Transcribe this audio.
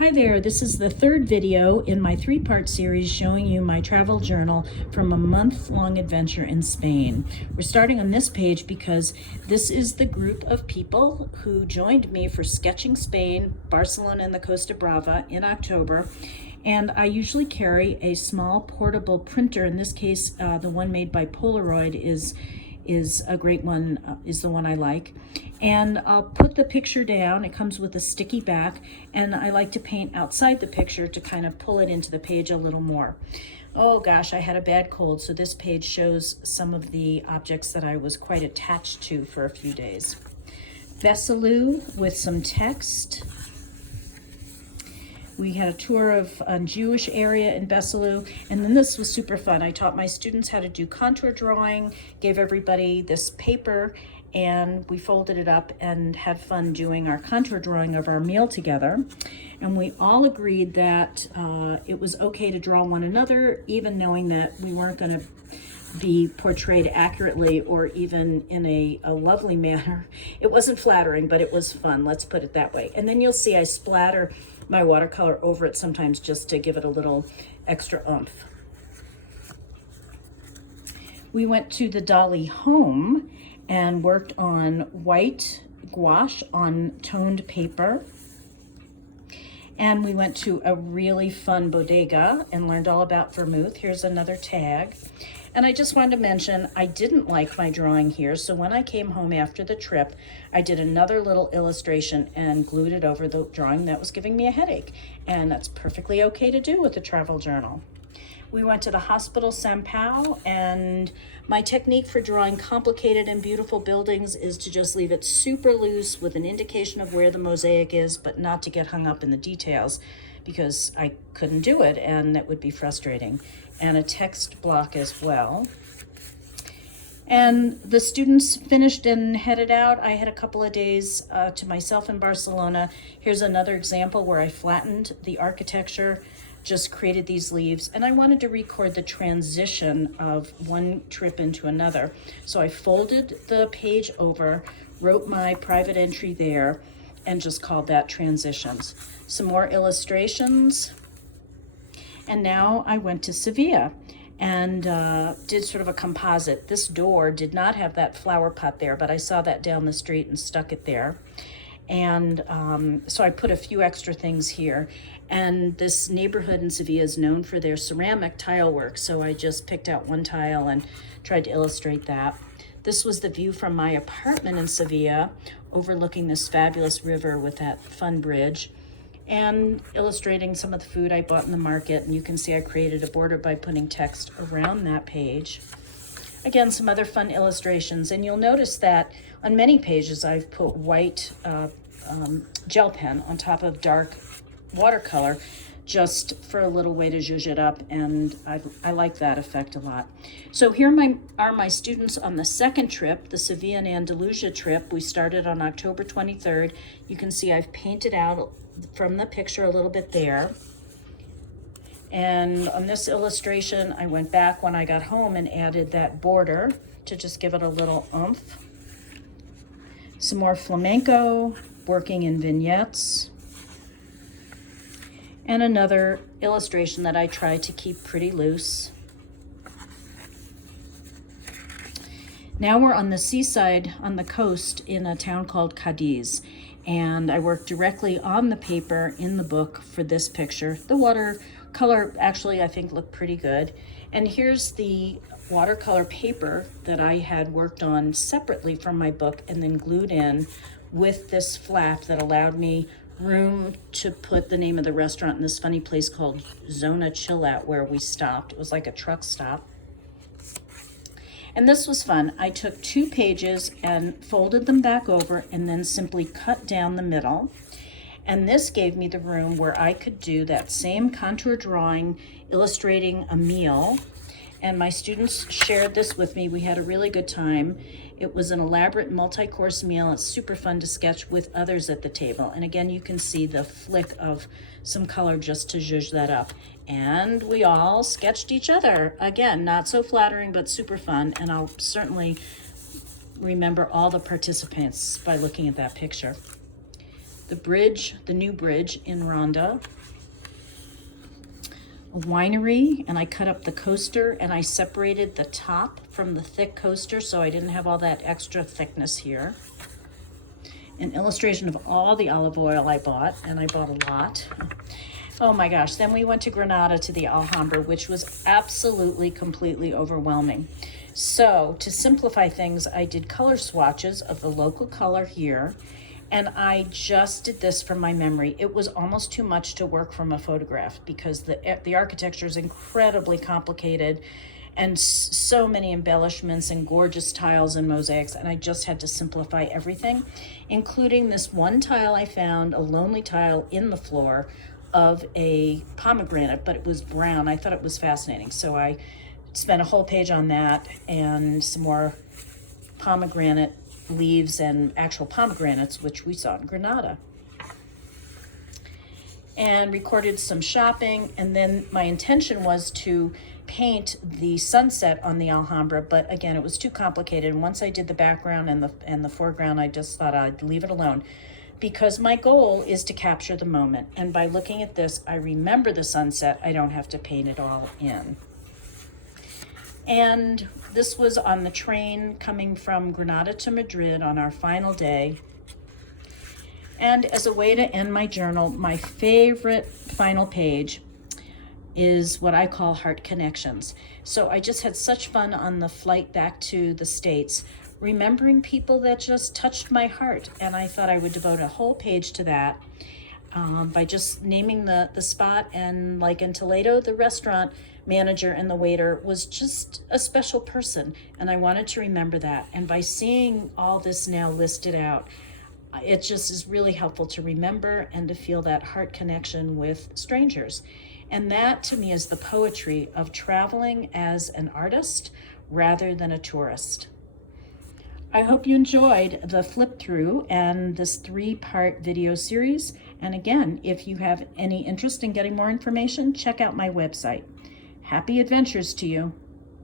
Hi there, this is the third video in my three-part series showing you my travel journal from a month-long adventure in Spain. We're starting on this page because this is the group of people who joined me for sketching Spain, Barcelona, and the Costa Brava in October. And I usually carry a small portable printer. In this case, the one made by Polaroid is a great one, is the one I like. And I'll put the picture down. It comes with a sticky back, and I like to paint outside the picture to kind of pull it into the page a little more. Oh gosh, I had a bad cold, so this page shows some of the objects that I was quite attached to for a few days. Besalú with some text. We had a tour of a Jewish area in Besalú, and then this was super fun. I taught my students how to do contour drawing, gave everybody this paper, and we folded it up and had fun doing our contour drawing of our meal together. And we all agreed that it was okay to draw one another, even knowing that we weren't going to be portrayed accurately or even in a lovely manner. It wasn't flattering, but it was fun, let's put it that way. And then you'll see I splatter my watercolor over it sometimes just to give it a little extra oomph. We went to the Dali home and worked on white gouache on toned paper. And we went to a really fun bodega and learned all about vermouth. Here's another tag. And I just wanted to mention, I didn't like my drawing here, so when I came home after the trip, I did another little illustration and glued it over the drawing that was giving me a headache. And that's perfectly okay to do with a travel journal. We went to the Hospital São Paulo, and my technique for drawing complicated and beautiful buildings is to just leave it super loose with an indication of where the mosaic is, but not to get hung up in the details, because I couldn't do it and that would be frustrating. And a text block as well. And the students finished and headed out. I had a couple of days to myself in Barcelona. Here's another example where I flattened the architecture, just created these leaves, and I wanted to record the transition of one trip into another. So I folded the page over, wrote my private entry there, and just called that transitions. Some more illustrations. And now I went to Sevilla and did sort of a composite. This door did not have that flower pot there, but I saw that down the street and stuck it there. And so I put a few extra things here. And this neighborhood in Sevilla is known for their ceramic tile work. So I just picked out one tile and tried to illustrate that. This was the view from my apartment in Sevilla, overlooking this fabulous river with that fun bridge, and illustrating some of the food I bought in the market. And you can see I created a border by putting text around that page. Again, some other fun illustrations. And you'll notice that on many pages I've put white gel pen on top of dark watercolor, just for a little way to zhuzh it up, and I like that effect a lot. So here are my students on the second trip, the Sevilla and Andalusia trip. We started on October 23rd. You can see I've painted out from the picture a little bit there. And on this illustration, I went back when I got home and added that border to just give it a little oomph. Some more flamenco, working in vignettes. And another illustration that I tried to keep pretty loose. Now we're on the seaside on the coast in a town called Cadiz. And I worked directly on the paper in the book for this picture. The watercolor actually I think looked pretty good. And here's the watercolor paper that I had worked on separately from my book and then glued in with this flap that allowed me room to put the name of the restaurant in this funny place called Zona Chill Out, where we stopped. It was like a truck stop. And this was fun. I took 2 pages and folded them back over and then simply cut down the middle. And this gave me the room where I could do that same contour drawing, illustrating a meal. And my students shared this with me. We had a really good time. It was an elaborate multi-course meal. It's super fun to sketch with others at the table. And again, you can see the flick of some color just to zhuzh that up. And we all sketched each other. Again, not so flattering, but super fun. And I'll certainly remember all the participants by looking at that picture. the bridge, the new bridge in Rhonda, a winery, and I cut up the coaster and I separated the top from the thick coaster so I didn't have all that extra thickness here. An illustration of all the olive oil I bought, and I bought a lot. Oh my gosh, then we went to Granada to the Alhambra, which was absolutely, completely overwhelming. So to simplify things, I did color swatches of the local color here, and I just did this from my memory. It was almost too much to work from a photograph because the architecture is incredibly complicated and so many embellishments and gorgeous tiles and mosaics, and I just had to simplify everything, including this one tile I found, a lonely tile in the floor of a pomegranate, but it was brown. I thought it was fascinating, so I spent a whole page on that and some more pomegranate leaves and actual pomegranates, which we saw in Granada. And recorded some shopping, and then my intention was to paint the sunset on the Alhambra, but again, it was too complicated. And once I did the background and the foreground, I just thought I'd leave it alone because my goal is to capture the moment. And by looking at this, I remember the sunset. I don't have to paint it all in. And this was on the train coming from Granada to Madrid on our final day. And as a way to end my journal, my favorite final page is what I call heart connections. So I just had such fun on the flight back to the States, remembering people that just touched my heart. And I thought I would devote a whole page to that by just naming the spot. And like in Toledo, the restaurant manager and the waiter was just a special person. And I wanted to remember that. And by seeing all this now listed out, it just is really helpful to remember and to feel that heart connection with strangers. And that to me is the poetry of traveling as an artist rather than a tourist. I hope you enjoyed the flip through and this 3-part video series. And again, if you have any interest in getting more information, check out my website. Happy adventures to you.